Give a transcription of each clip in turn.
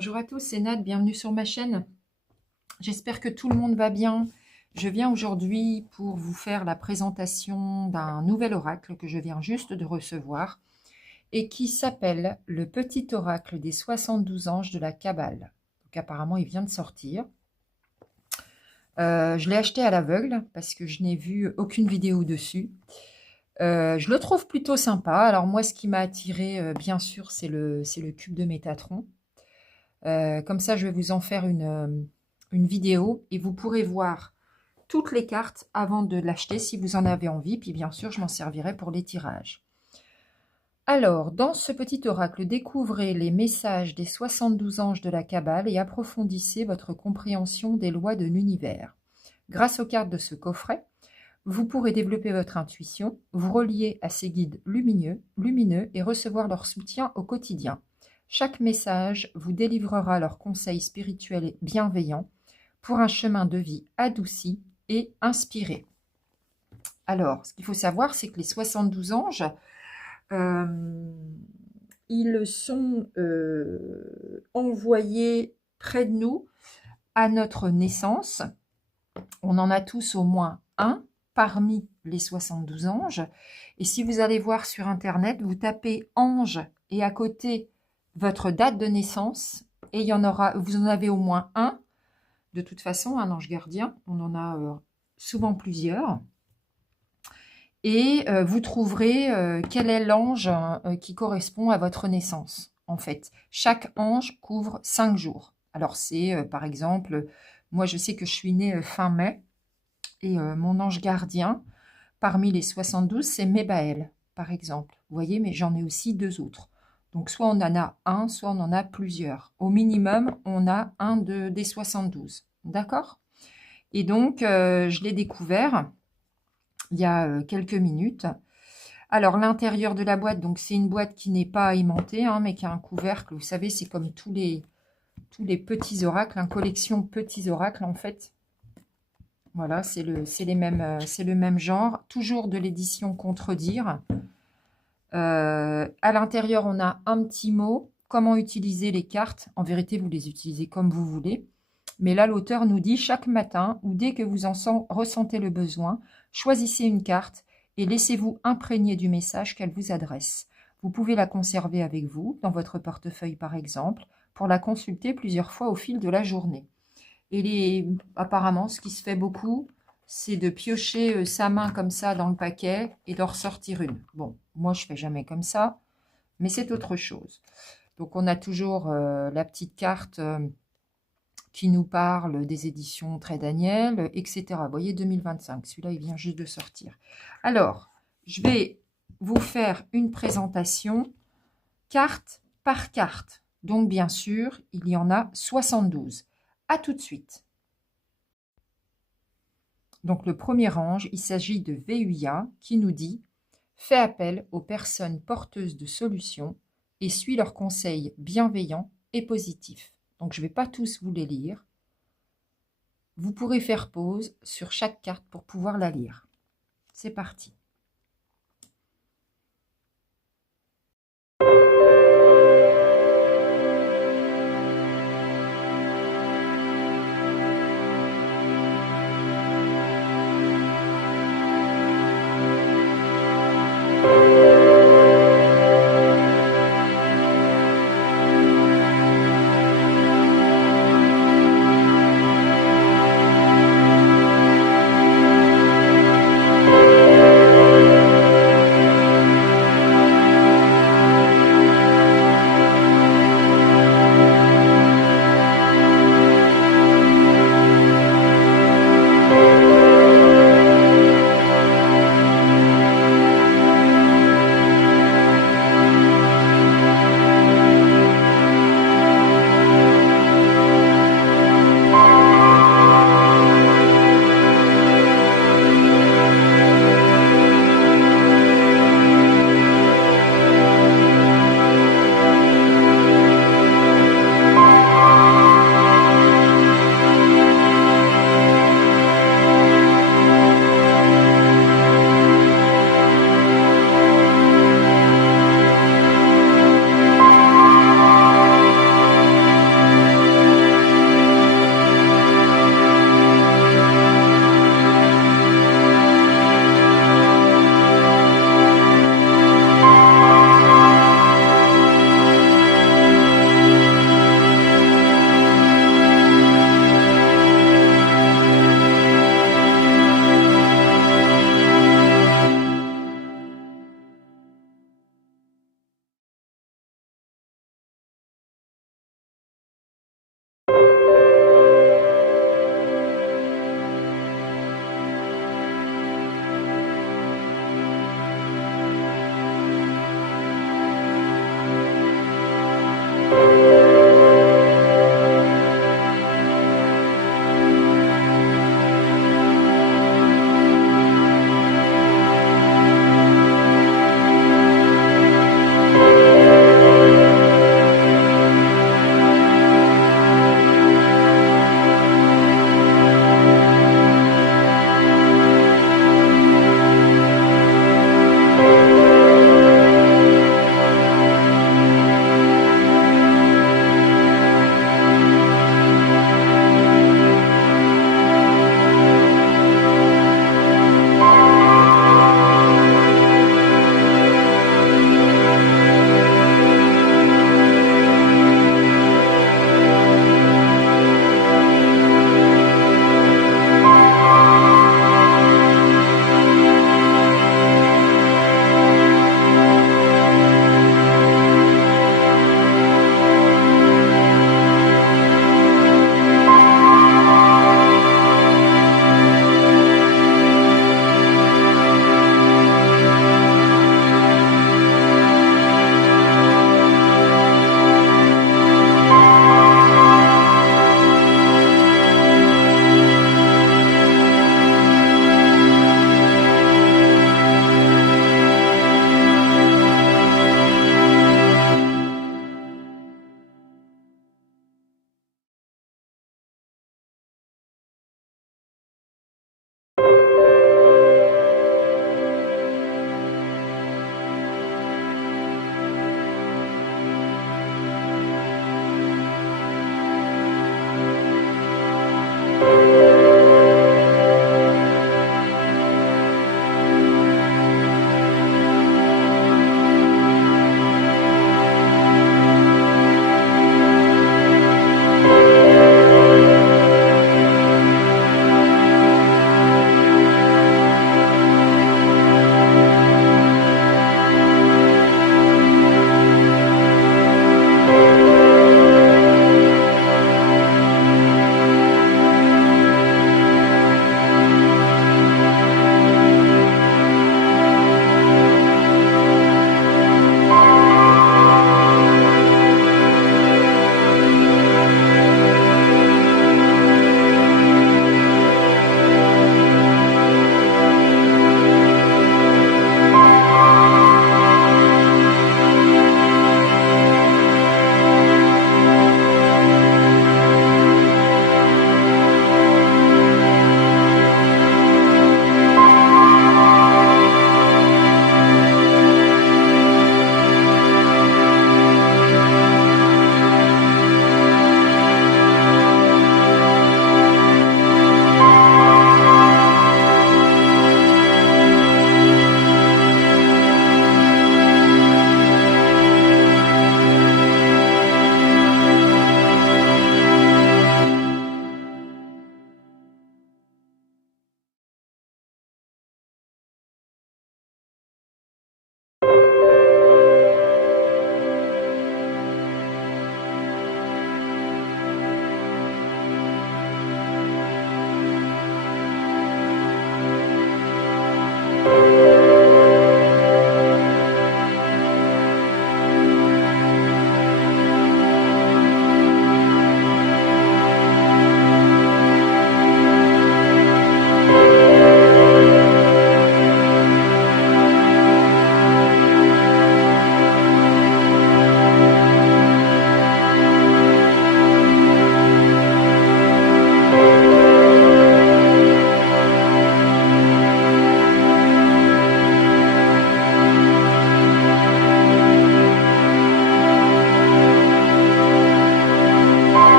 Bonjour à tous, c'est Nad, bienvenue sur ma chaîne. J'espère que tout le monde va bien. Je viens aujourd'hui pour vous faire la présentation d'un nouvel oracle que je viens juste de recevoir et qui s'appelle le petit oracle des 72 anges de la Kabbale. Donc apparemment, il vient de sortir. Je l'ai acheté à l'aveugle parce que je n'ai vu aucune vidéo dessus. Je le trouve plutôt sympa. Alors moi, ce qui m'a attiré, bien sûr, c'est le cube de Métatron. Comme ça, je vais vous en faire une vidéo et vous pourrez voir toutes les cartes avant de l'acheter si vous en avez envie. Puis bien sûr, je m'en servirai pour les tirages. Alors, dans ce petit oracle, découvrez les messages des 72 anges de la Kabbale et approfondissez votre compréhension des lois de l'univers. Grâce aux cartes de ce coffret, vous pourrez développer votre intuition, vous relier à ces guides lumineux et recevoir leur soutien au quotidien. Chaque message vous délivrera leurs conseils spirituels et bienveillants pour un chemin de vie adouci et inspiré. Alors, ce qu'il faut savoir, c'est que les 72 anges, ils sont envoyés près de nous à notre naissance. On en a tous au moins un parmi les 72 anges. Et si vous allez voir sur Internet, vous tapez ange et à côté votre date de naissance, et il y en aura, vous en avez au moins un. De toute façon, un ange gardien, on en a souvent plusieurs. Et vous trouverez quel est l'ange qui correspond à votre naissance. En fait, chaque ange couvre 5 jours. Alors c'est, par exemple, moi je sais que je suis née fin mai, et mon ange gardien, parmi les 72, c'est Mébaël, par exemple. Vous voyez, mais j'en ai aussi 2 autres. Donc, soit on en a un, soit on en a plusieurs. Au minimum, on a un des 72. D'accord? Et donc, je l'ai découvert il y a quelques minutes. Alors, l'intérieur de la boîte, donc c'est une boîte qui n'est pas aimantée, hein, mais qui a un couvercle. Vous savez, c'est comme tous les petits oracles, une collection petits oracles, en fait. Voilà, c'est le même genre. Toujours de l'édition Contredire. À l'intérieur, on a un petit mot. Comment utiliser les cartes. En vérité, vous les utilisez comme vous voulez. Mais là, l'auteur nous dit, chaque matin, ou dès que vous en ressentez le besoin, choisissez une carte et laissez-vous imprégner du message qu'elle vous adresse. Vous pouvez la conserver avec vous, dans votre portefeuille par exemple, pour la consulter plusieurs fois au fil de la journée. Et apparemment, ce qui se fait beaucoup, c'est de piocher sa main comme ça dans le paquet et d'en ressortir une. Bon, moi, je ne fais jamais comme ça, mais c'est autre chose. Donc, on a toujours la petite carte qui nous parle des éditions Très Daniel, etc. Vous voyez, 2025. Celui-là, il vient juste de sortir. Alors, je vais vous faire une présentation carte par carte. Donc, bien sûr, il y en a 72. À tout de suite. Donc le premier ange, il s'agit de Véuya qui nous dit « Fais appel aux personnes porteuses de solutions et suis leurs conseils bienveillants et positifs. » Donc je ne vais pas tous vous les lire. Vous pourrez faire pause sur chaque carte pour pouvoir la lire. C'est parti.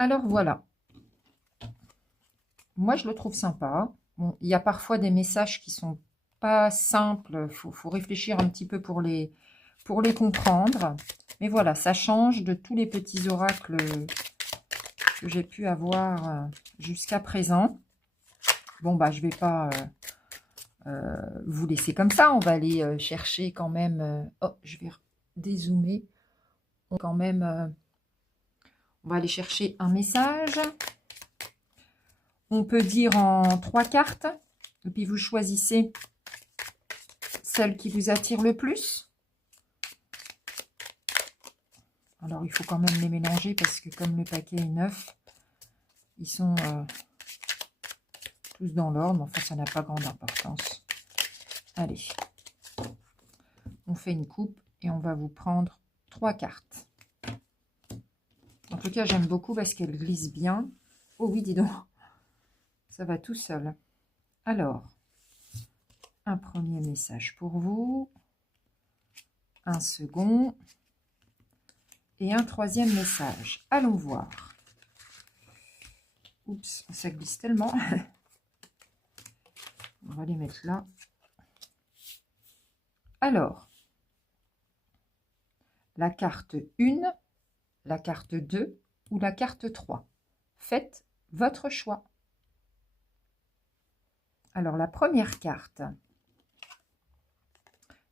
Alors voilà, moi je le trouve sympa. Bon, il y a parfois des messages qui sont pas simples, faut réfléchir un petit peu pour les comprendre. Mais voilà, ça change de tous les petits oracles que j'ai pu avoir jusqu'à présent. Bon, bah je vais pas vous laisser comme ça. On va aller chercher quand même... oh, je vais dézoomer. Quand même, on va aller chercher un message. On peut dire en 3 cartes. Et puis vous choisissez celle qui vous attire le plus. Alors, il faut quand même les mélanger parce que comme le paquet est neuf, ils sont tous dans l'ordre. Enfin, ça n'a pas grande importance. Allez, on fait une coupe et on va vous prendre 3 cartes. En tout cas, j'aime beaucoup parce qu'elle glisse bien. Oh oui, dis donc, ça va tout seul. Alors, un premier message pour vous, un second et un troisième message. Allons voir. Oups, ça glisse tellement. On va les mettre là. Alors, la carte 1, la carte 2 ou la carte 3. Faites votre choix. Alors, la première carte,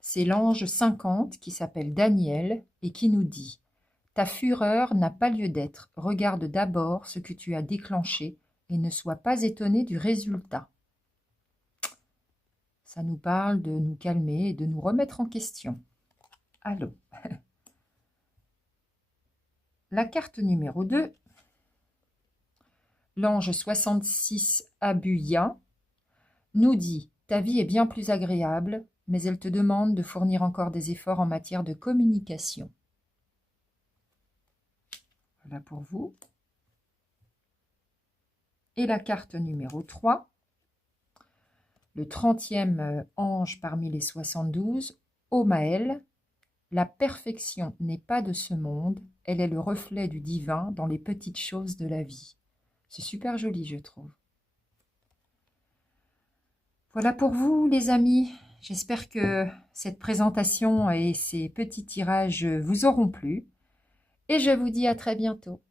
c'est l'ange 50 qui s'appelle Daniel et qui nous dit « Ta fureur n'a pas lieu d'être. Regarde d'abord ce que tu as déclenché et ne sois pas étonné du résultat. » Ça nous parle de nous calmer et de nous remettre en question. Allô. La carte numéro 2, l'ange 66 Abuya, nous dit « Ta vie est bien plus agréable, mais elle te demande de fournir encore des efforts en matière de communication. » Voilà pour vous. Et la carte numéro 3, le 30e ange parmi les 72, Omaël, la perfection n'est pas de ce monde, elle est le reflet du divin dans les petites choses de la vie. C'est super joli, je trouve. Voilà pour vous, les amis. J'espère que cette présentation et ces petits tirages vous auront plu. Et je vous dis à très bientôt.